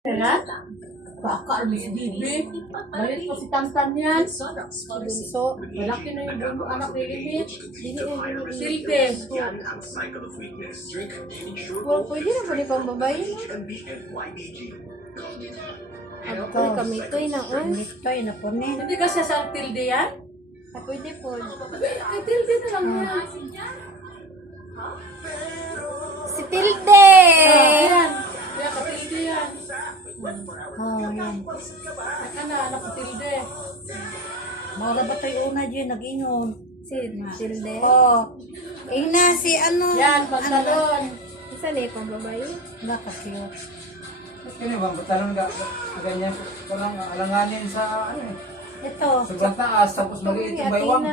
Ha? Baka si Bibi. Malit pa si Tantan yan. Bunso. Malaki na yung bunso anak ni Limit. Silke. Well, pwede na pwede pang babae. Ito, kamitoy na on. Kamitoy na po ni. Hindi ka siya sa tilde yan? Pwede po. Ay, tilde na lang yan. Si Tilde! Yan. Kaya katilde yan. Yan. Aka na, anak ko tilde. Mara ba tayo una dyan, nag-inom? Si Tilde. Oh. Na, si ano? Yan, pantalon. Isa na pang babae. Nakakiyot. Ini bang betalon nggak ganyan kurang alanganin sa ano Ito. sobrang taas tapos mag-iitong baywang.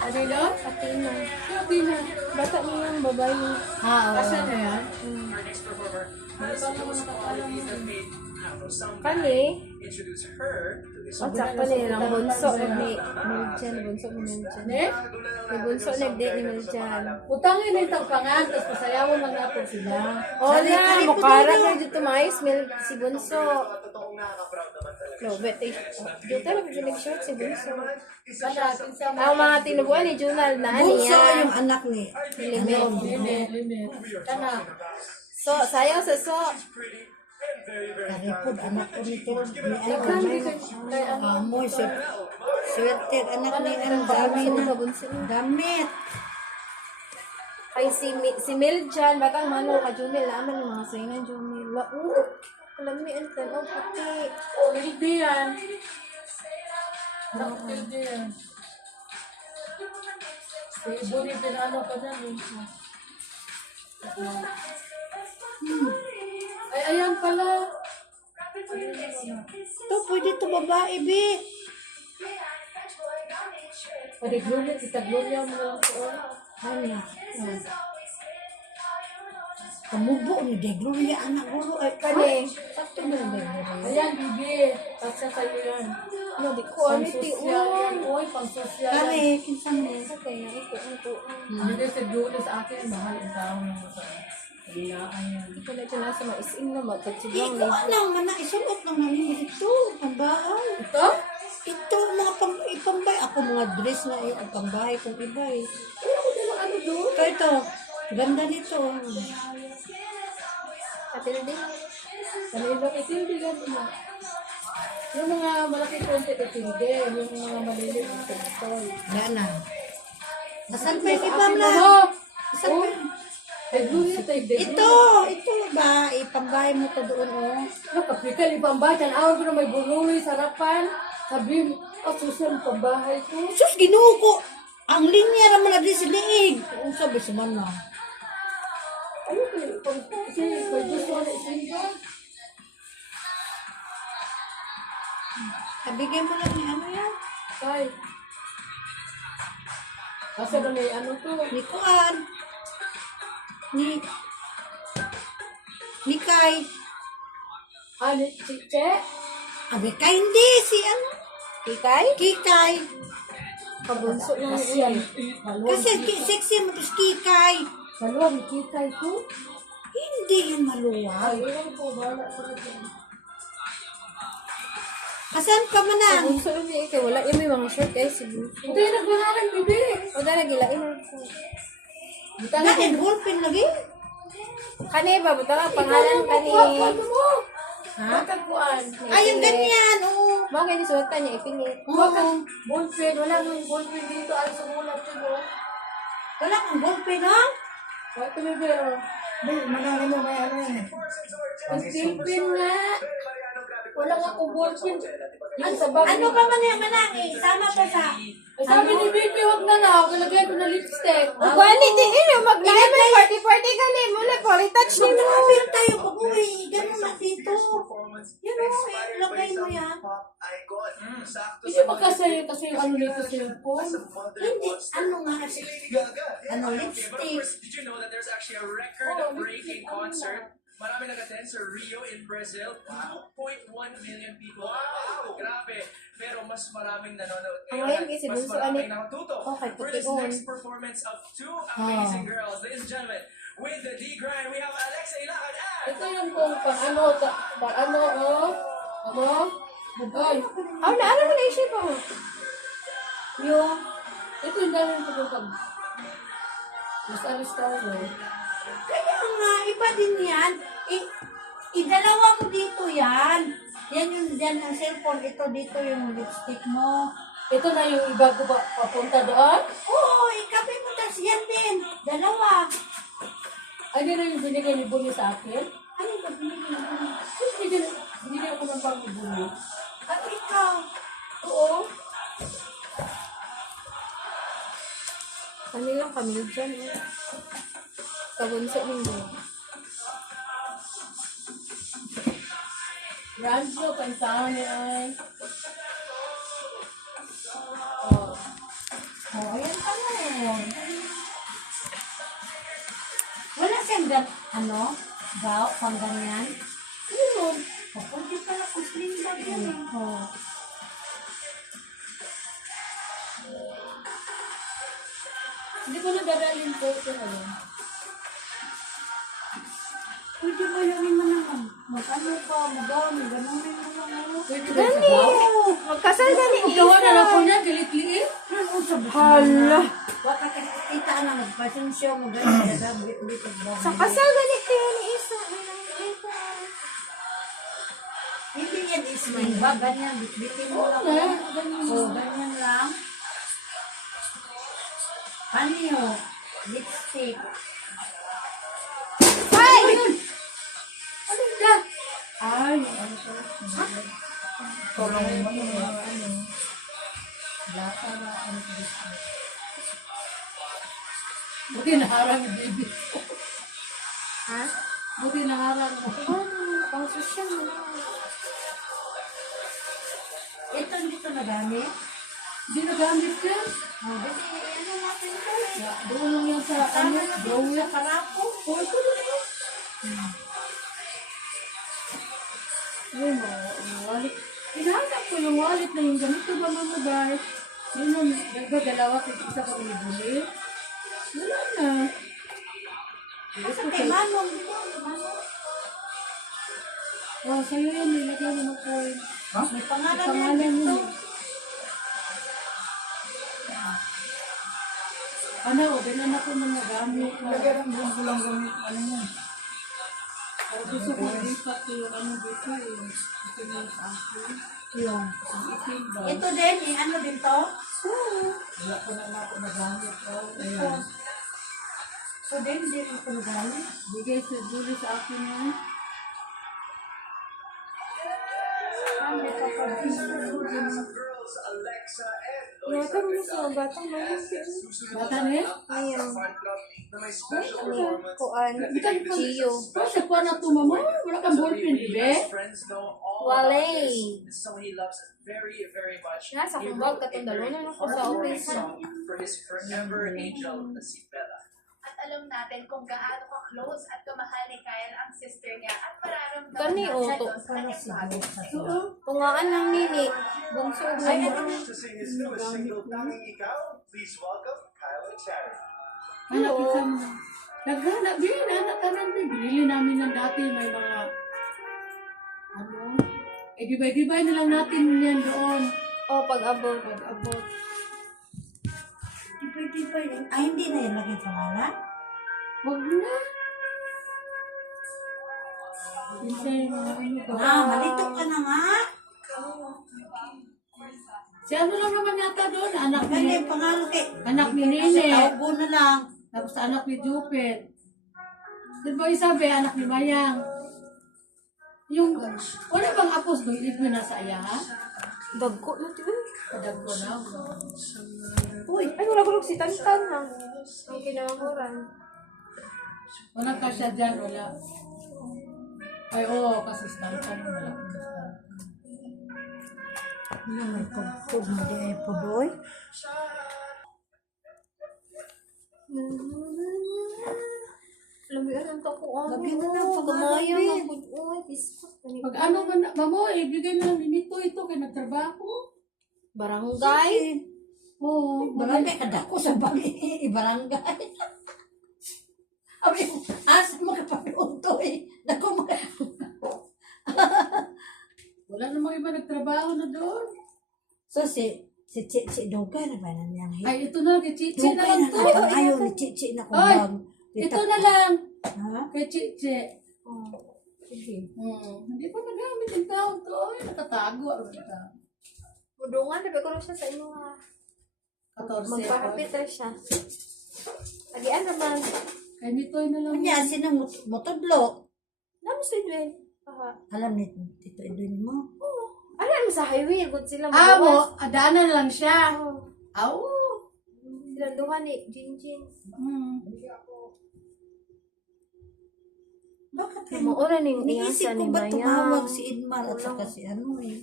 Ano yun? Atina. Sabi na. Bata niya yung babae. Asa na yan? Kani? At sakto niya lang bunso ni Miljan. Bunso ni Miljan. Ne? Ni bunso nagdi ni Miljan. Utangin na itang pangan, tapos pasayawon lang natin sila. Oh, na, mukara na dito mais. Si bunso. No, bet eh. Dito lang pinag-short si bunso. Panatin sa Ang mga tinubuan ni Junal na Bunso niya. yung anak ni. limit. Kana. So, sayang sa so. Karipod, anak ko nito. Dagan di kay Amoy, swerte, anak ni ang dami na. Damit. Ay, si Miljan, bakang mano ka Jumil, naman yung mga saingan Jumil. Alam ni Anton, oh, puti. Tilde yan. Anak tilde yan. Si Buri pinano ka dyan eh. Ay, ayan pala. Ito, pwede to babae, Bi. Pwede Gloria, kita Gloria mo lang ko. Ano? Kamubo ni De Gloria, anak ko. Ay, Kani, sakto ba yung De Gloria? Ayan, Bibi. Tatsa sa'yo yan. no, di ko, ano ti, Pang-social yan. Uy, pang-social yan. Kani, kinsan mo. Okay, ito. Hindi si Gloria sa akin. Mahal ang tao ng mga kailangan yan. Hindi ko na ito nasa maisin na matagsigang ni. Ikaw lang, mana, isulot lang namin ito. Pambahay. Ito? Ito, mga pambay. Ako mga dress na eh. Ang pambahay kong iba eh. Ano doon? Ito. Ganda nito. Katilde. Kanilo, itilde ganun na. Yung mga malaki konti itilde. Yung mga maliliit itilde. Wala na. Asan pa yung iba Akin na? mo! Asan pa yung... Ay, Gloria, tayo din. Ito ba? Ipambahay mo to doon oh. Nakaplikal yung pambahay. Awag ko na may buruloy sa harapan. Sabi mo, susunod ang pambahay ko. Sus, ginuho ko. Ang linya naman na di siniig. Ang sabi si Mana. Ano kayo? Kasi may gusto ka na isinda. Kabigyan mo lang ni ano yan. Tay. Kasi na may ano to. Ni Kuan. Ni Kay. Ano, chiche? Abi Kay hindi. Si ano? Kikay? Kikay. Kabunso lang Kasi yan. yan. Kasi sexy mo to si Kikay. Dalawa, may kitay ko. Hindi yan maluwag. Ay, iwan ko. Bahala sa akin. Asan ka man na? Kabunso lang niya. Kaya wala yung may mga short eh. Si Bunso. Hindi, nagbangalan, bibi. O dala gilain. Dahil ballpen lagi. Kani ba? Buta nga pangalan kani. Ano mo? Matagpuan. Ay, yung ganyan. Oo. Mga ni sultan niya ipilit. Oo. Ballpen, wala nang ballpen dito. Ay, sumulat ko mo. Wala kang ballpen ha? Bakit may bero? Manalo mo may ano yan. Silpin nga. Wala nga akong ballpen. Yan sa bag. Ano ka man yung manangi? Sama pa sa... Ay, sabi ni Bibi, huwag na na. Kalagyan ko na lipstick. Kwani din mag-live may party-party ka ni. Muna po, retouch ni mo. Magkakapil tayo pag-uwi. Ganun na dito. Yan o, ilagay mo yan. Hindi ba kasi yung ano nito cellphone? Hindi, ano nga. Ano, lipstick. Did you know that there's actually a record-breaking concert? Marami nag-attend sa Rio in Brazil. 2.1 million people. Wow! Grabe. Pero mas maraming nanonood Ang ngayon kasi Mas bunso maraming ani. nakatuto Okay, for this puti-on. next performance of two amazing girls. Ladies and gentlemen, with the D-Grind, we have Alexa Ilacad and... Ito yung kung paano, Ay, Ano mo naisip mo? Yung, ito yung dami ko pag alis tayo. kaya nga, iba din yan. Idalawa mo dito yan. Yan yung dyan ang cellphone. Ito dito yung lipstick mo. Ito na yung iba ko ba papunta doon? Oo, ikabi mo tas yan din. Dalawa. Ay, di na yung binigay ni Bunny sa akin. Ano ba binigyan mo? Hindi ako ng pang ni Bunny. At ikaw. Oo. Ano lang kami dyan eh. Kabunso nito. Rancho, pansahan niya ay. Oh. Oh, ayan ka na yun. Wala siyang gaw, pang ganyan. Yun. O, pwede pala kung sling bag yan eh. Oh. Hindi ko nag-aralin po ito na yun. Pwede ba yung naman naman? Mag-ano pa, mag-ano, gano'n mo lang. Pwede ba sa gaw? Magkasal na ni Gawa na lang Isa. po niya, galit-liit. Hala. Baka kita na magpasensya mo ganyan na ulit ba? Sa kasal ganit kayo ni Isa. Hindi yan is sling bag, ganyan, bitbitin mo lang. O, ganyan lang. Panyo, lipstick. Ay! Ano ka? Ay, ano ko? Tulong mo yung mga Lata na ano ko gusto. Buti naharang yung baby. Ha? Buti naharang mo. Pang sosyal mo. Ito dito na gamit. Hindi nagamit yan. O, kasi ano natin ito eh. Doon lang yan sa Tama ano, na dito drawer. sa karapo. Oh, ito na yun. Ayun o, yung wallet. Hinahanap ko yung wallet na yung ganito ba mga guys. Yun yung dalawa, isa pa binibuli. Wala na. Kasi kay Manong, dito, Manong. Oh, sa'yo yun, nilagyan mo ng coin. May pangalan Pangalan yan dito. yun. Ano, binan ako ng nagamit na. lagyan ng buong kulang gamit. Ano yun? Oh, gusto ko lipat yung ano dito eh. Ito yung sa akin. Yung. Ang itim ba? Ito din, eh, ano din to? Wala ko na ako nagamit. Oh, Ito. Ito din, din ito nagamit. bigay sa Julie sa akin yan. Ano ito pa din? Yata mo sa mga batang malusip. Bata na yan? Ayaw. Kuan. Gio. Kasi ko na ito, mama. Wala kang ballpen, di ba? Wale. This is someone he loves very, very much. Nasa He kumbag wrote a katong very dalunan ako sa heartwarming office. song for his forever angel na si Bella. At alam natin kung gaano ka-close at kamahal ni Kyle ang sister niya at mararamdaman Gani, na oh, siya to. doon sa kanyang bagay. Tungaan ng nini. Bungso. Ay, ito na. To sing his newest single, Tanging Ikaw, please welcome Kyle and Cherry. Ay, nakita mo. Naghanap din, anak-anak din. Binili namin ng dati, may mga, ano, dibay-dibay na lang natin yan doon. O, pag-abot. Pag-abot. Pwede pa yun. Ay, hindi na yan lagay pangalan? Huwag na. Minsan, ano ba? Ah, malito ka na nga. Si ano lang naman yata doon, anak Gani, ni, pangalan kay... anak ni Sa Nene. taugo na lang. Tapos anak ni Jupit. Di ba isabi, anak ni Mayang? Yung, wala bang apos doon, ibig mo nasa iya, ha? Dagko na to eh. Padag ko na. Uy, Ay, wala ko si Tantan ha. Ang kinamakuran. Wala ka siya dyan, wala. Ay, oo, kasi stantan mo wala. ano may pagpug mo di ay pudoy? Alam mo yan, ang takuan. Lagyan na ng pangalan, Gamaya, Ben. mapud. Uy, bispak. Pag ano man, mamo, ibigay na lang din ito, kay nagtrabaho. Barangay. Oo, Barangay kada ko sa bagay. Barangay. Abi, asa mo ka papiunto eh. Dako mo. Wala namang iba nagtrabaho na doon. So, si Dugay na ba na niyang hit? Ay, ito na, kay Chichi na Dugay lang na to. ka, ayaw ni Chichi na Oy, kumbang. Ito na lang. Ha? Kay Chichi. Oh, sige. Hindi pa nagamit yung tao to. Ay, nakatago. Ano ka? Budungan, nabi ko na siya sa inyo ha. 14. Magpahapit rin siya. Agian naman. Kay Nitoy na lang. Kanya, sinang motodlo. Naman si Edwin. Aha. Alam ni Tito Edwin mo. Alam mo sa highway, good sila Amo, adaanan lang siya. Aw. Silang duha ni Jinjin. Bakit kayo? Maura ning Iniisip iyasa ko ni ba Maya. tumawag si Idmar at saka si ano eh.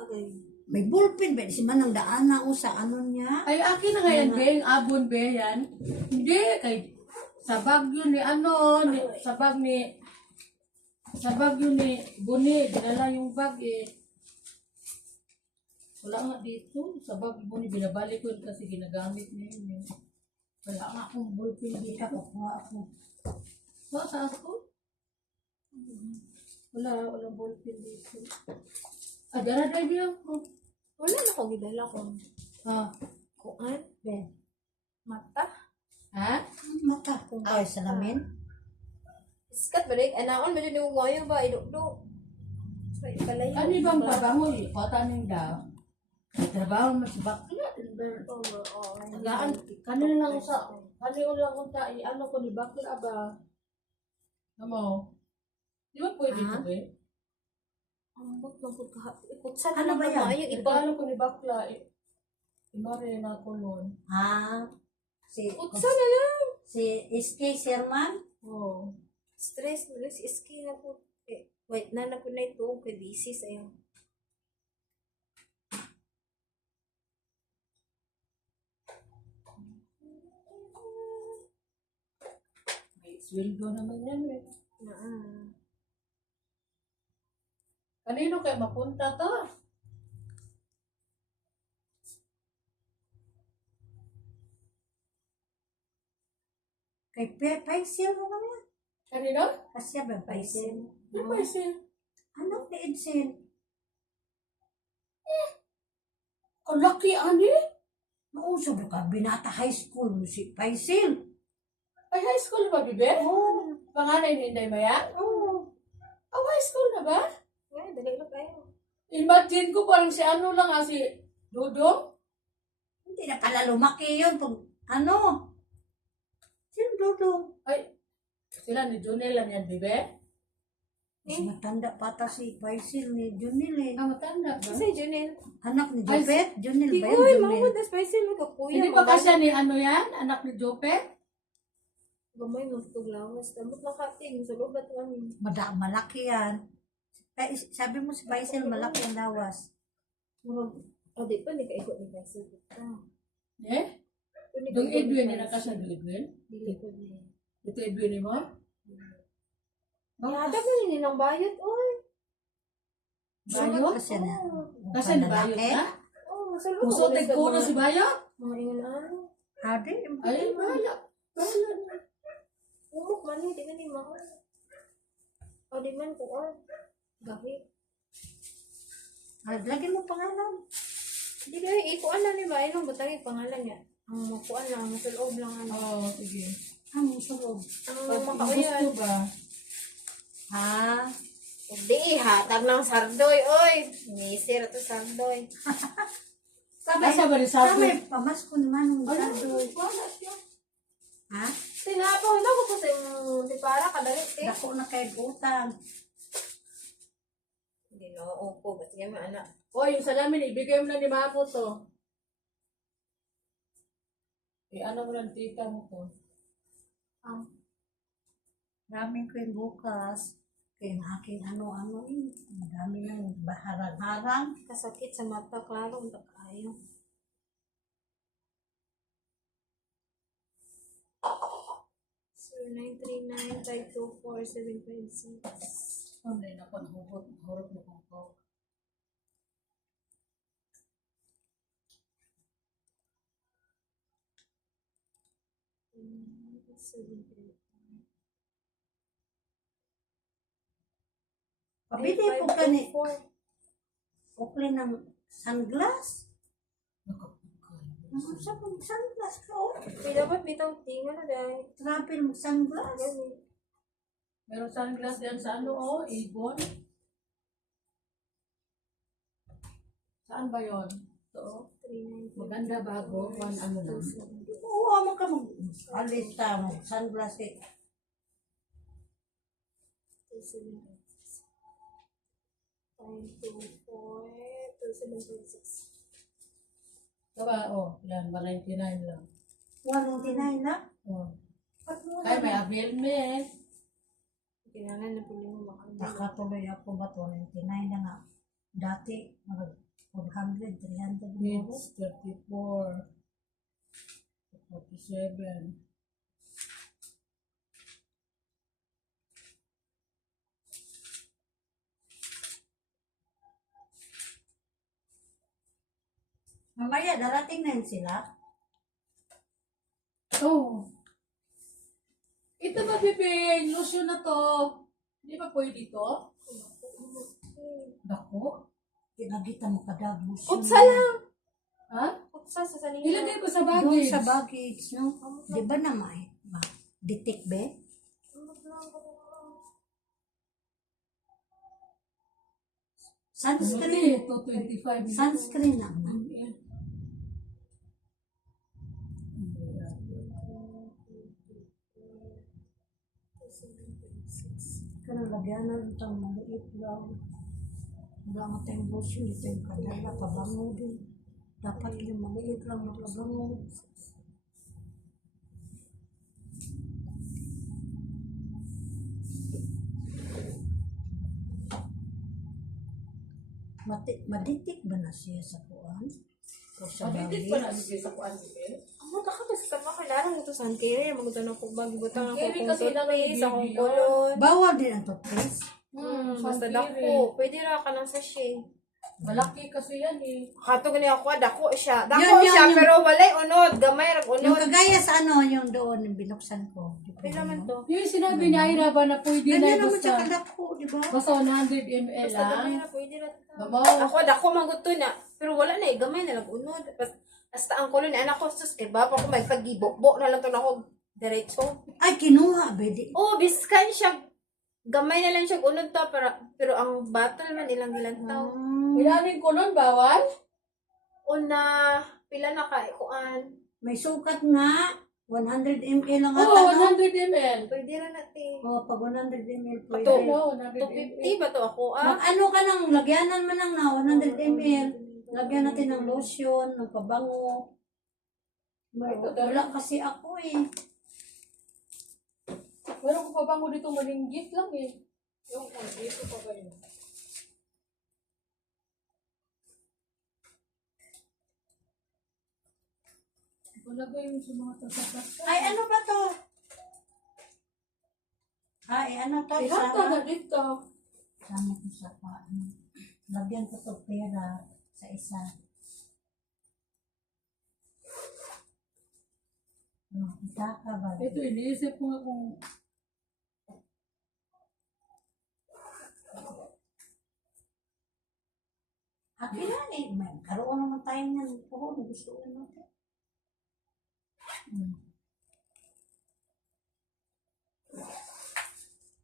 Okay. May ballpen ba? Si Manang Daana o sa ano niya? Ay, akin na nga yan, be. Yung abon, be, yan. Hindi, kay sa bagyo ni ano, sa bagyo ni Buni, dinala yung bag eh. Wala nga dito. Sa bagyo Buni, binabalik ko yun kasi ginagamit niya yun eh. Wala nga akong ballpen dito. Kukuha ako. Sa ako? Walang ballpen dito. Dara drive yun. Wala na ko gidala ko. Kuan? Ben. Mata? Ha? Mata kung kayo sa namin. Iskat ba rin? Anaon, medyo ni Ugoyo ba? Idukdo. So, ikalayo. Ano bang pabango eh? Kota nang daw. Trabaho mo sa bakla. Oo. Tagaan, kanina lang sa, kanina lang unta, ano ko ni bakla ba? Ano? Di ba pwede ko ba? Ang bot ng pagkaha. Ikutsan Ano ba yan? Yung iba. Ipano ko ni bakla eh. Imari na ako noon. Si Ikutsan na lang. si SK Sherman. Oo. Stress. Stress. Iski na po. Wait, na po na ito. Kay busy sa'yo. May sweldo naman yan eh. Kanino kayo mapunta to? Kay Paisel mo kami. Kanino? Kasya ba Paisel? Ano ba siya? Anak ni Edsel. Ang laki ani? Mausap ka, binata high school mo si Paisel. Ay, high school ba, bibe? Oo. Panganay ni Inday Maya? Oo. Oh, high school na ba? Ay, dali lang kayo. Imagine ko parang si ano lang si Dodo. Hindi na pala lumaki yun. Pag, ano? Sino Dodo? Ay, sila ni Junel lang yan, bibe? Mas matanda pata si Paisel ni Junil eh. Matanda ba? Kasi Junel. Anak ni Jopet? Junil Di ba ko, yun? mamod Junil. na spicy mo ka kuya. Hindi pa kasi ni ano yan? Anak ni Jope? Gamay mo itong lawas. Damot lang kating. Sa loob at lang. Malaki yan. Sabi mo si Paisel malaki ang lawas. Di pa, hindi ka ikot ni Spicy. Eh? Dung Edwin, na nakasa Dung Edwin? Dili ko niya. Ito Edwin mo? Yada ko yun ng bayot, oy. Bayot? Kasi na. Kasi ni Bayot na? Oh, sa loob. Puso tiguro si Bayot? Mga ingan Hadi. Ay, bahala. Bahala na. Umok man di man ni mga. O di man ko or. Gabi. Lagi mo pangalan. Di kaya ikuan na ni ba? Ano ba tangi pangalan niya? Ang makuan lang, sa loob lang ano. Oo, sige. Ang surob. Ang Gusto makauyan. ba? Hindi, hatag ng sardoy, oy. Nisir to sardoy. Nasa ba ni Sato? Kami, pamasko naman ng Ano? sardoy. Wala siya. Ha? Tinapaw na ko kasi di para kadalit eh. Dako na kay utang. Hindi na upo, ba't niya anak? O, yung salamin, ibigay mo na ni Mamo to. Ano mo ng tita mo to? Maraming ko yung bukas. Kaya yung aking ano-ano eh. Madami ng baharang-harang. Kasakit sa mata, klaro, ang kayo. So, 939-524-756. Ano na yun ako, nahurot mo kong ko. Bili po ka ni. Okay ng sunglass. Sa pong sunglass ko. May dapat bitaw tinga na dahil. Travel mo sunglass. Meron sunglass yan sa ano, oh, Avon. Saan ba yun? Ito, maganda bago, one ano lang. Oo, amo ka mo. Alista mo. Sunglass eh. 274, 276. Diba, oh, yan, 199 lang. 199 na? Oh. Ba't mo Kaya may avail me eh. Kailangan na puli mo makanda. nakatuloy ako ba 199 na nga. Dati, 400, 300. Needs 34, 47. Mamaya, darating na yun sila. Oh. Ito ba, Bebe? Lotion na to. Hindi ba pwede ito? Dako? Pinagita mo kadabos. Kutsa lang! Ha? Kutsa sa saling. Ilagay ko sa Doon baggage. sa baggage, no? Di ba na detect be? Sunscreen. Ito, 25. Sunscreen na. Kaya lagyan na rin itong maliit lang. Wala nga tayong lotion, ito yung kadala, pabango din. Dapat yung maliit lang makabango. Maditik ba na siya sa kuwan? O sa Matitit baggage? pa namin kayo sa kuwan, Bebe. Amo ta ka basta makilala mo to sa carrier magutan ako bagi butang ako Carry kung kasi lang toothpaste yung akong baby, kulon. Bawal din ang toothpaste. Basta dako. Pwede ra ka ng sachet. Malaki kasi yan eh. Kato gani ako dako siya. Dako Yun, yun, siya yun. pero walay unod, gamay ra Yung unod. kagaya sa ano, yung doon, yung binuksan ko. Di ba Pila man yun? to. Yung sinabi ni Ira ba na pwede na Ganyan naman siya basta, kadako, di ba? basta 100 ml Basta gamay lang. ra pwede ra. Babaw. Ako dako maguto na. Pero wala na gamay na lang unod. Basta ang kulon ni anak ko sus kay baba ko may pagibok na lang to na ako diretso. Ay, kinuha, bedi. Oh, biskan siya. Gamay na lang siya unod to pero ang bottle man ilang taw. Ilalim ko nun, bawal? Una, pila na ka ikuan. May sukat nga. 100 ml lang ata, Oo, no? 100 ml. Pwede ra natin. O, pag 100 ml pwede. Ito. Oo, 100 ml. 250 ba to ako Mag-ano ka nang, lagyanan man lang na, 100 ml. Lagyan natin ng lotion, ng pabango. Wala kasi ako eh. Meron ko pa bango dito malinggit lang eh. Yung dito pa ba yun? Wala ba yung sa mga tasakas? Ay, ano ba to? Ay, ano to? Ihata na dito. Sama ko sa ano. Lagyan ko to pera sa isa. Kita ka ba? Ito, iniisip ko nga kung Akin na eh. Karoon naman tayo niyan. Oo, gusto ko natin.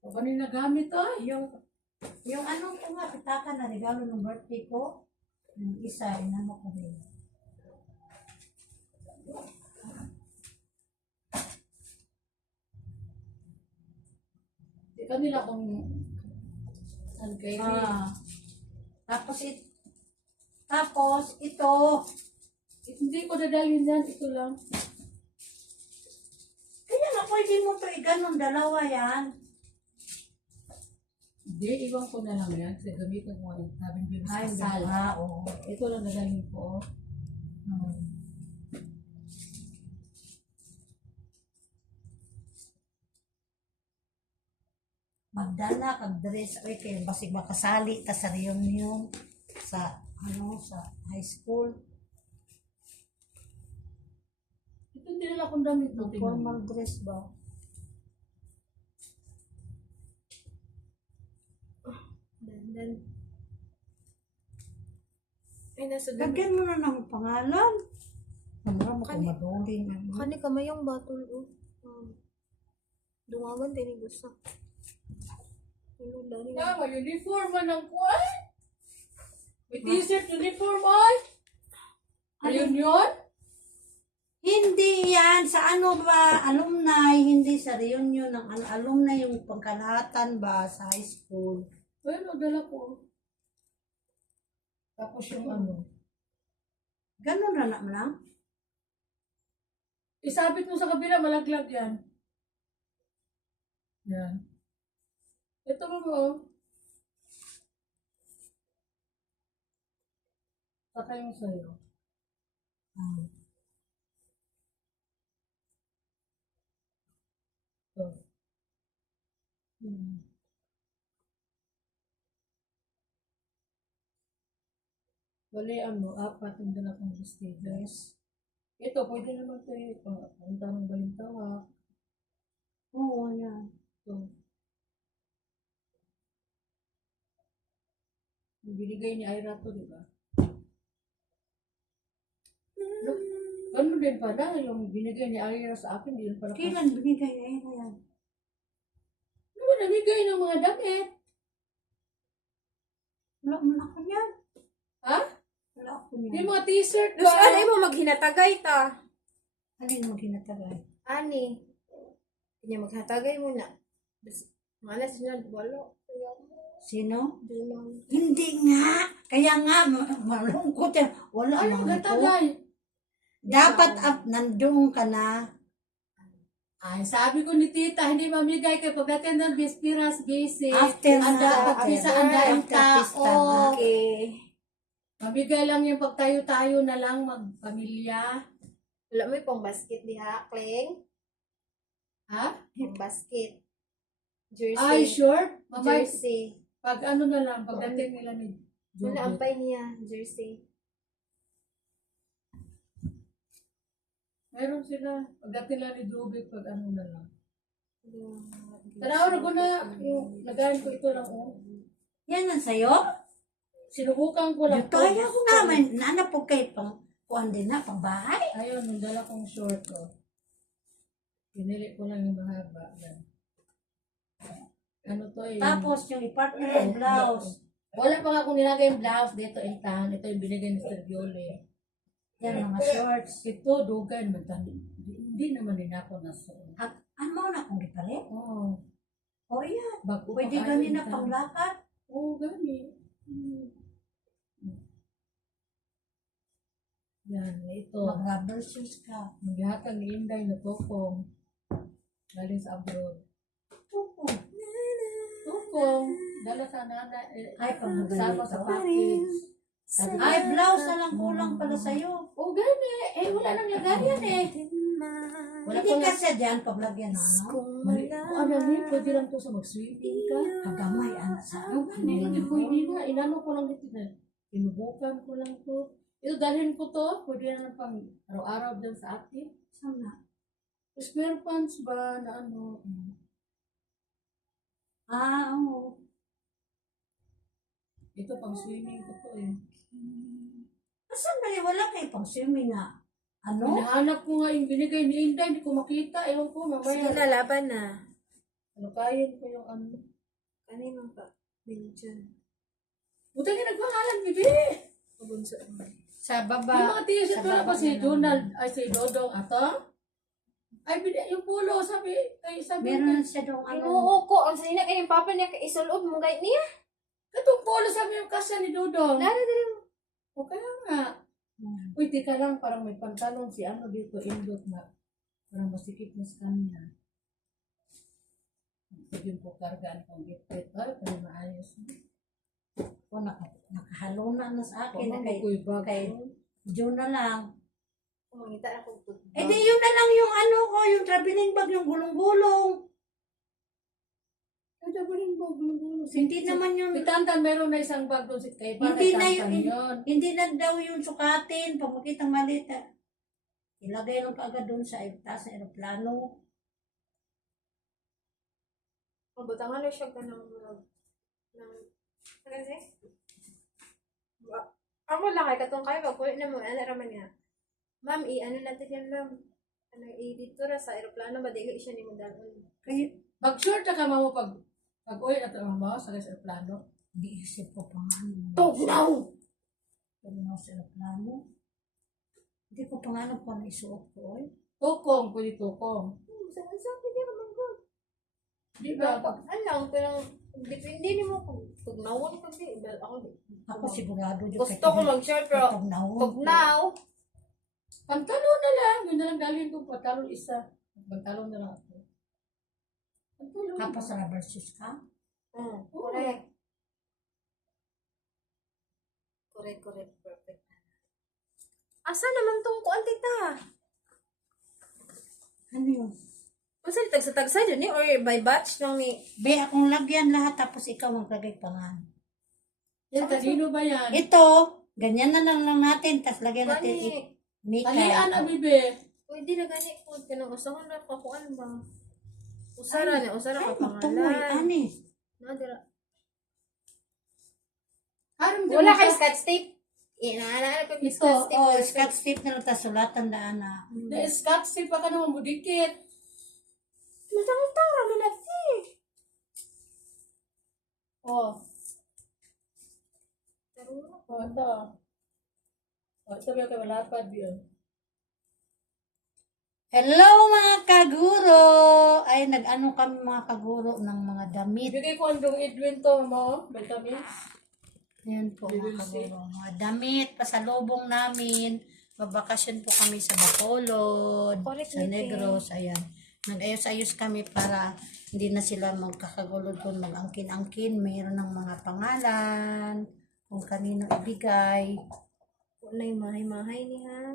o kanina gamit ay. Yung ano ko nga, pitaka na regalo ng birthday ko. Yung isa, inano ko rin. Di kanila kung saan kayo. Tapos ito, Hindi ko dadalhin yan. Ito lang. kaya na pwede mo to iganon, dalawa yan. Hindi, iwan ko na lang yan. Kasi gamitin ko nga yung cabin baby sa Ay, kasal. oo. Ito lang dadalhin ko. Magdala kag dress ay kay basig makasali ta sa reunion sa sa high school. Ito hindi nila akong damit mo. Tingnan mo. Formal dress ba? Dandan. Ay, nasa doon. Lagyan mo na ng pangalan. Namura mo kung maduling. Kani kamayong batol, oh. Dungawan, din gusto. Ano dali? Tama, uniform man ang kuwan. May t-shirt, uniform ay. Ayun yun? Hindi yan. Sa ano ba? Alumni. Hindi sa reunion ng alumni yung pagkalahatan ba sa high school. Bueno, dala ko. Tapos yung ano. Ganun na naman lang. Isabit mo sa kabila, malaglag yan. Yan. Ito mo mo. Saka yung sa'yo. Ito. Balian mo, apat yung dala kong vestidos. Ito, pwede naman ito yung punta ng balintawa. Oo, yan. Ito. Yung binigay ni Ira to, di ba? Look, ganun din pala, yung binigay ni Ira sa akin, di yun pala. Kailan binigay na yan? Ano ba namigay ng mga damit? Wala mo na ko yan. Ha? Wala ako yan. Yung mga t-shirt Tapos ba? alay mo maghinatagay ta. Alin mo ginatagay? Ani. Kanya maghatagay mo na. Malas na, walo. Sino? Dunang. Hindi nga. Kaya nga, malungkot yan. Wala Ano naman ang ko. tagay? Dapat nandun ka na. Ay, sabi ko ni tita, hindi mamigay kay pagdating ng Bispiras basic. After na, Anda, pag isa anda ang after pista na. tao. Okay. Mamigay lang yung pagtayo-tayo na lang magpamilya. Wala mo yung pang basket diha, Kleng. Ha? Yung basket. Jersey. Ay, short? Mamay, Jersey. pag ano na lang, pagdating nila ni Ano Judith. ampay niya? Jersey. Meron sila, pagdating nila ni Judith, pag ano na lang. Yung- Tanaw na ko na, yung lagayan ko ito lang, oh. Yan ang sayo? Sinubukan ko lang. Ito, ayaw ko naman. Nanapog kay pang kuhan din na, pang bahay. Ayun, yung dala kong short ko. Pinili ko lang yung mahaba. Yan. Ano to eh. Tapos yung i-partner ng blouse. Wala pa nga akong nilagay yung blouse dito, intahan. Ito yung binigay ni Sir Viole. Yan, mga shorts. Ito, dugan. Hindi naman din ako nasuot. At ano na kung ipare? Oo. O yan. Bago Pwede pa kayo ganina intahan. pang lakad. Oo, gani. Yan, ito. Mag-rubber shoes ka. Maghatag ni Inday na tukong. Galing sa abroad. Tupo. Tukong. Dala sa nana. Ay, pag Sama sa package. Sabi ko, Ay, blouse na lang kulang pala sa'yo. oh, gani. Eh, wala nang lagayan eh. Wala Hindi ko na. kasi dyan paglagyan ng ano. Mali. Ano ni, pwede lang to sa mag-swimming ka. Kagamay, anak sa Ano, hindi hindi pwede na. Inano ko lang dito na. Tinubukan ko lang to. Ito, dalhin ko to. Pwede na pang araw-araw din sa atin. Sana. Square pants ba na ano? Ah, oo. Ito pang swimming ko to eh. Asan ba niya? Wala kayo pang swimming nga. Ano? Hinahanap ko nga yung binigay ni Inday. Hindi ko makita. Ewan ko, Sige mamaya. na, laban na. Ano kain ko yung ano. Kanino pa? Binidyan. Buta nga nagpangalan, bibi. Pabunso. Sa Yung baba. mga t-shirt sa wala baba pa si na lang. Donald. Ay, si Dodong. Ato? Ay, yung pulo. Sabi, Meron siya doon ano. Inuo ko. Ang salina kayong papa niya isulod mo gayet niya. Itong polo sabi yung kasya ni Dodong. Lalo din. O kaya nga. Uy, tika lang, parang may pantalon si ano dito, indot na. Parang masikip na sa kanya. Pwede yung pukargaan kong gipit. Ay, parang maayos. O, nakahalo na sa akin. Kung Kay, mabukoy bag. kay June na lang. Mangita ako. Eh di yun na lang yung ano ko, yung traveling bag, yung gulong-gulong. Ay, dapat rin bag. Hindi naman yun, Si Tantan, meron na isang bag doon si kay para Hindi kay na Tantan yun. yun. hindi na daw yung sukatin. Pag makita maliit, ilagay lang kaagad doon sa taas ng aeroplano. Mabutangan na siya ka ng lang kay katong kayo pag na mo ana ra man niya. Ma'am, ano natin yan, ma'am? Ano i-dito ra sa eroplano ba dili siya nimo dalon. Kaya, Mag-short na ka mo pag-uwi na ito mo sa plano. di isip ko pa nga. Tugnaw! Ano sa plano? Hindi ko pa nga alam kung ano isuot ko, eh. Tukong, pwede tukong. Sa pwede naman ko. Di ba? Ano, pero depende nimo kung tugnawon ka di. Ako di. Ako sigurado yung Gusto ko mag-short pero tugnaw. Pantalon na lang. Yun na lang dalhin ko. Pantalon isa. Pantalon na lang ako. Pantalon. Tapos rubber shoes ka? Correct. Correct. Perfect. Asa naman tong kuan tita? Ano yun? Masa tagsa-tagsa dyan eh? Or by batch nang ni... Be, akong lagyan lahat tapos ikaw maglagay pangan. Yan, kanino ba yan? Ito, ganyan na lang natin, tapos lagyan natin Gani. Mika. Talian, abibe. Pwede na gani ko. Kanang usahan na pa kuan ba? Usara ka Magtumoy, pangalan. ani. Nadira. Haram din Wala mo kay sa- scotch tape. Inaala ko yung Ito, scotch tape. oh, scotch tape na lang, tapos sulatan daan na. Na scotch tape pa ka naman budikit. Matang-tang raman natin. Oh, Pero oh, ito. Oh, ito ba kayo malapad yun? Hello mga kaguro! Ay, nag-ano kami mga kaguro ng mga damit. Ibigay ko ang Edwin to mo, vitamins. Ayan po mga kaguro. Mga damit, pasalubong namin. Babakasyon po kami sa Bacolod, Correct, sa Nite. Negros. Ayan. Nag-ayos-ayos kami para hindi na sila magkakagulo doon, mag-angkin-angkin. Mayroon ng mga pangalan, kung kanino ibigay. wala yung mahay-mahay ni ha.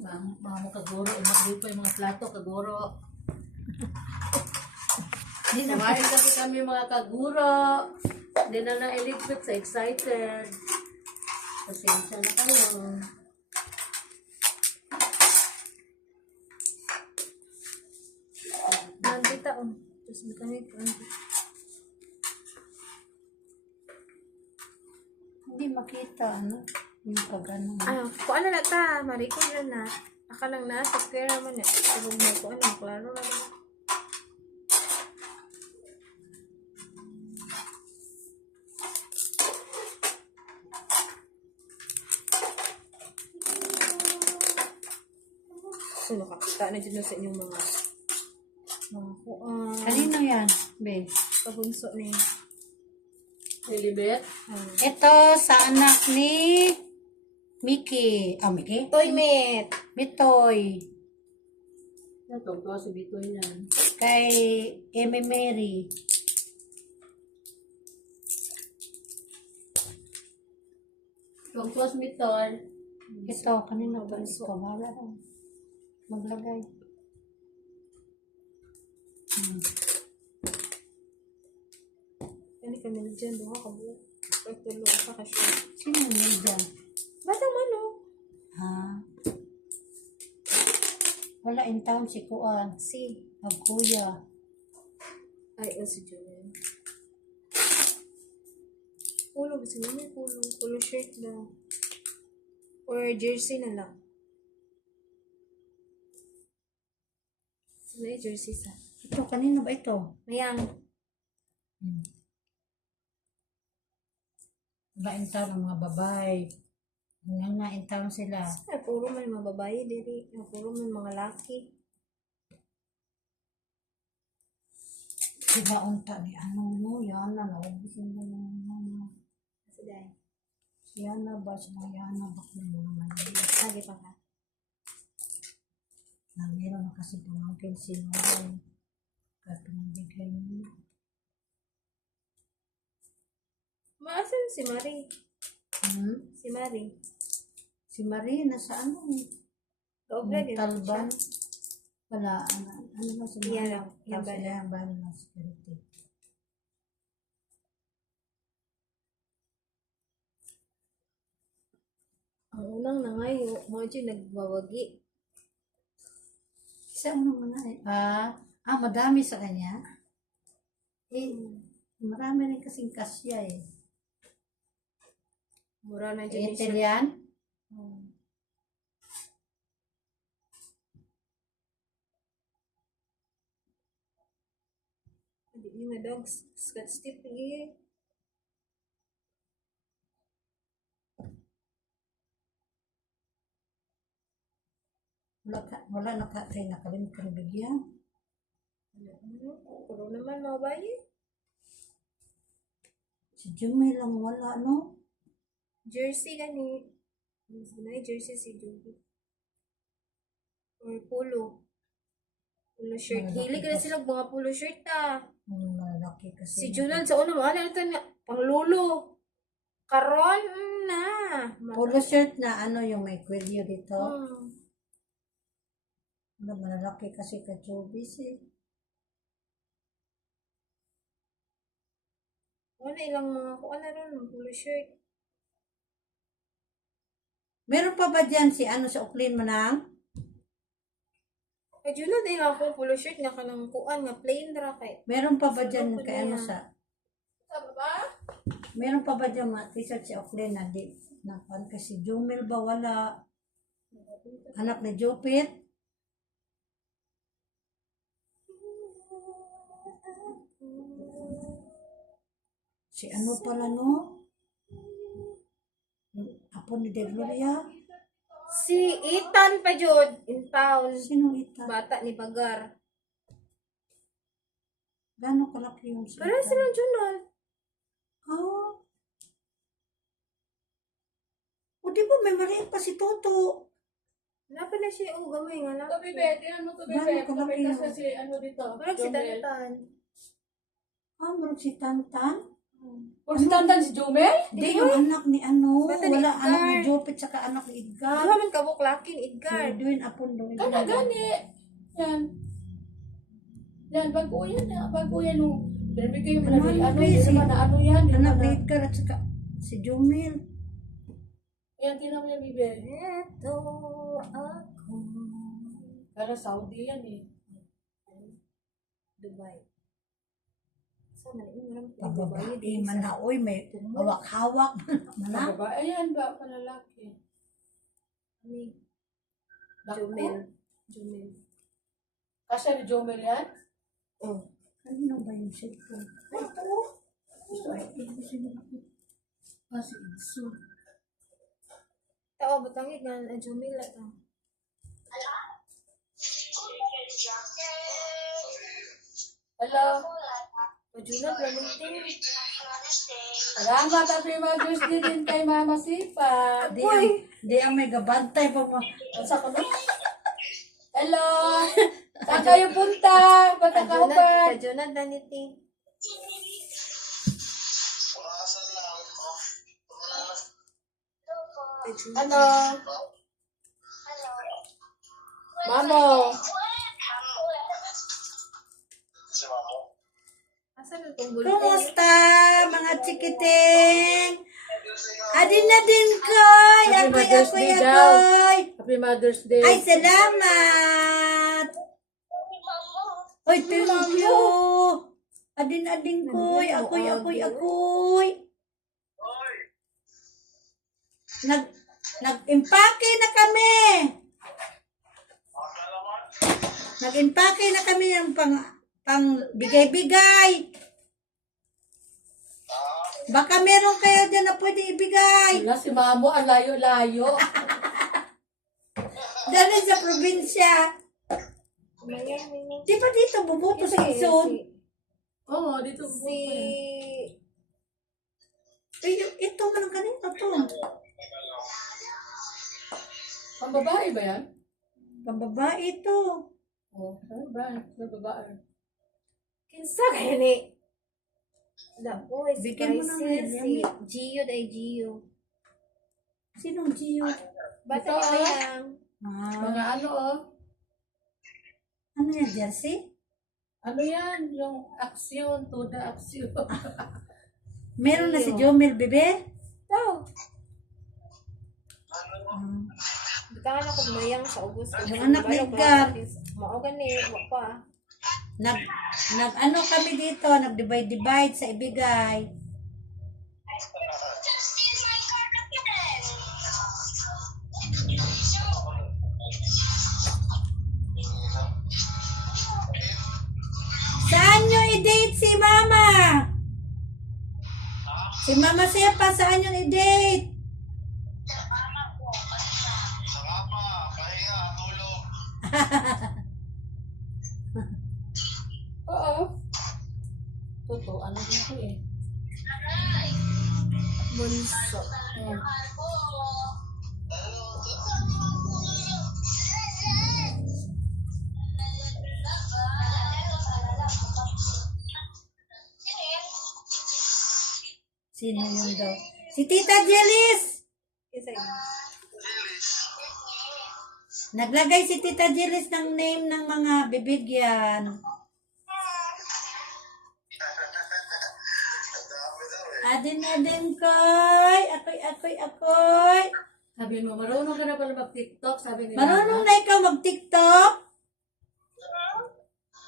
Mga kaguro, dito yung mga plato, kaguro. Hindi na Kumain kasi kami mga kaguro. Hindi na na-electric sa excited. Pasensya na kayo. Nandita oh. Tapos may kami Hindi makita, ano? Yung pag-ano. kung ano na ta, marikod na na. Aka lang na, sa square naman eh. Tulog mo ko, ano, klaro na naman. Nakakita na dyan sa inyong mga kuan. Kanino yan, be? Pabunso ni. Lilibet. Ito sa anak ni Mickey. Ah, Mickey? Toy mate. Bitoy. Natungto si Bitoy niyan. Kay Amy Mary. Tungto si Bitoy. Ito, kanino ba? Ito, wala lang. Maglagay. Hindi kami na dyan, doon ka buo. Pagtulo ka kasi. Sino yun dyan? Batang mano. Ha? Wala in town si Kuan. Si. Magkuya. Ay, si Julian. Pulo, gusto mo may pulo. Pulo shirt lang. Or jersey na lang. Sino yung jersey sa? Ito, kanino ba ito? Mayang. Wala in town ang mga babae. Ngayon na in town sila. Ay, puro man mga babae, diri. Puro man mga laki. Sila unta ni ano no, Yana. Naubusin mo yung ano. Kasi dahil. Si Yana ba? Si Yana ba? Kung ano naman. Lagi pa ka. Meron na kasi pumangkin si Mara. Kaya pinabigay niya. Maasan si Marie? Si Marie. Si Marie, nasa ano eh. Kaugla din siya. Talban. Wala, ano ba si Yan Marie? lang, yan ba na? Yan ba na security? Ang unang nangayo, mo dyan nagbawagi. Isa ano na eh. Madami sa kanya. Marami rin kasing kasya eh. Mura na dyan Etel yan? Hindi na dog. Scotch tip eh. Wala na ka tayo nakalimit kang bigyan. Puro naman mga bayi. Si Jumay lang wala, no? Jersey gani. May jersey si Judy. Or polo. Polo shirt. Malaki Hilig na kasi. sila mga polo shirt ah. Malaki kasi. Si Junan sa una, ano ito na, panglulo. Karon na. Polo shirt na ano yung may kwelyo dito. Hmm. Malalaki kasi ka chubis eh. Ano ilang mga kuha na ron, polo shirt. Meron pa ba dyan si ano sa Oaklyn Manang? Ay, Junan, ay ako polo shirt nga kanang kuan nga plain ra kay. Meron pa ba dyan Ano pa kay ano niya? sa... Sa baba? Meron pa ba dyan mga t-shirt si Oaklyn na di... Napan kasi Jumel ba wala? Anak ni Jupit? Si ano pala no? Yung apo ni De Gloria? Si Ethan pa jud in town. Sinong ita? Bata ni Bagar. Gano'ng kalaki yung si Pero Ita? silang Junan. Oh. O di ba may maliit pa si Toto? Napa na siya oh, gamay nga lang. Tabi, Bet. Ano to, Bet? Gano'n kalaki Kapit yung... kasi ano dito. Parang si Jomel. Tantan. Ah, marag si Tantan? Kung si Tantan si Jomel? Hindi, yung anak ni ano. Bata ni Wala, Edgar. anak ni Jopit saka anak ni Edgar. Ano man kabuklakin, Edgar. Doon apon doon. Kana gani. Yan. Yan, bago yan. Bago yan nung pinabigay mo na Ano, ni ano. please, Hindi naman na ano yan. Hindi Anak naman ni na. Edgar at saka si Jomel. Yan, tinan mo yan, Bibe. Ito ako. Para Saudi yan eh. Dubai. Sana yun, marami Pababae man na, oy, may hawak-hawak. Mana? Babae yan ba? Panlalaki. Ni Bako? Jumel. Kasya ni Jomel yan? Oh. Kanino ba yung cellphone? Ay, ito. Ito ay, ito sino. Ah, si Inso. Tao, batangit nga na Jumel at Hello? Pajunan, lalintin. Salamat, Happy Mother's Day din kay Mama Sipa. Di ang may gabantay pa mo. Sa ko na? Hello? Saan kayo punta? Ba't ang kaupad? Pajunan, lalintin. Ano? Mamo? Asan ang tunggol? Kumusta, mga chikiting? Adin na din koy. Happy Ako'y, Mother's ako'y, Day daw. ako'y. Happy Mother's Day. Ay, salamat. Oy, thank you. Adin koy. Ako'y. Nag-impake na kami. Nag-impake na kami ng pang bigay-bigay. Baka meron kayo dyan na pwede ibigay. Wala si Mamo, ang layo-layo. Dali sa probinsya. Di ba dito bubuto sa Quezon? Oo, dito. Eh, ito man ang kanito to. Ang babae ba yan? Pambabae ito. Oo, ano ba? Ang babae. Kinsa kaya ni? Lapoy, si Bigyan mo ng Crisis, si William. Gio day Gio. Sinong Gio? Bata Ito, ka ah. yan. Mga ano oh. Ano yan, jersey? Ano yan? Yung aksyon, toda aksyon. Meron na si Jomel, bebe? Tao. Bita ka na kung mayang sa August. Ang anak ni Edgar. Mao gani, wa pa. Ano kami dito, nag-divide sa ibigay. Si Mama Sepa, saan yun i-date? Oo. Totoo, ano dito eh. Bunso. Hmm. Sino yun daw? Si Tita Jelis! Isa yun. Naglagay si Tita Jelis ng name ng mga bibigyan. Adin koy! Akoy! Sabi mo, marunong ka na pala mag-TikTok, sabi nila. Marunong na ikaw mag-TikTok?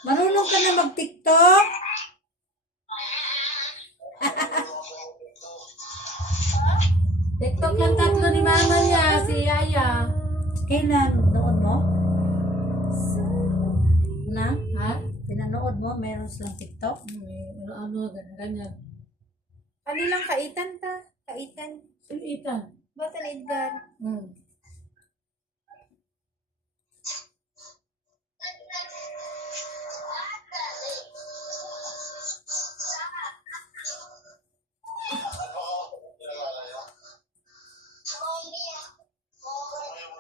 Marunong ka na mag-TikTok? TikTok lang tatlo ni mama niya, si Yaya. Kailan? Nood mo? Na? Ha? Pinanood mo? Meron silang TikTok? Ano, ganyan. Ano lang, kaitan ta? Kaitan. Sino Ethan? Bata ni Edgar. Hmm.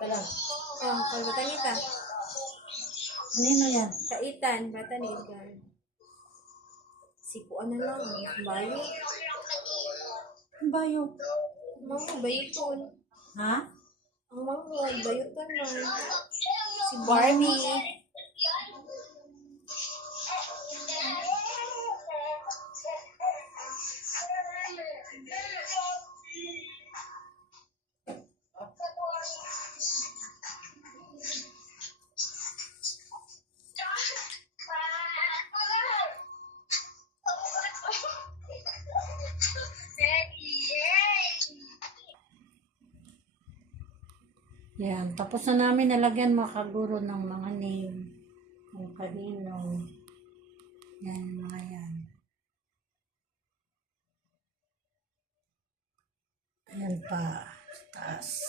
Kala. Oh, bata ni ta. Nino yan? Kaitan, bata ni Edgar. Sipuan na lang. Bayo. Ang bayo. Mga bayuton. Ha? Ang mga bayuton man. Si Barbie. Yan. Tapos na namin nalagyan mga kaguro ng mga name. Kung kanino. Yan, mga yan. Ayan pa. Taas.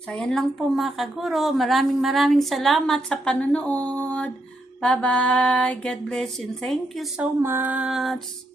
So, ayan lang po mga kaguro. Maraming salamat sa panonood. Bye-bye. God bless and thank you so much.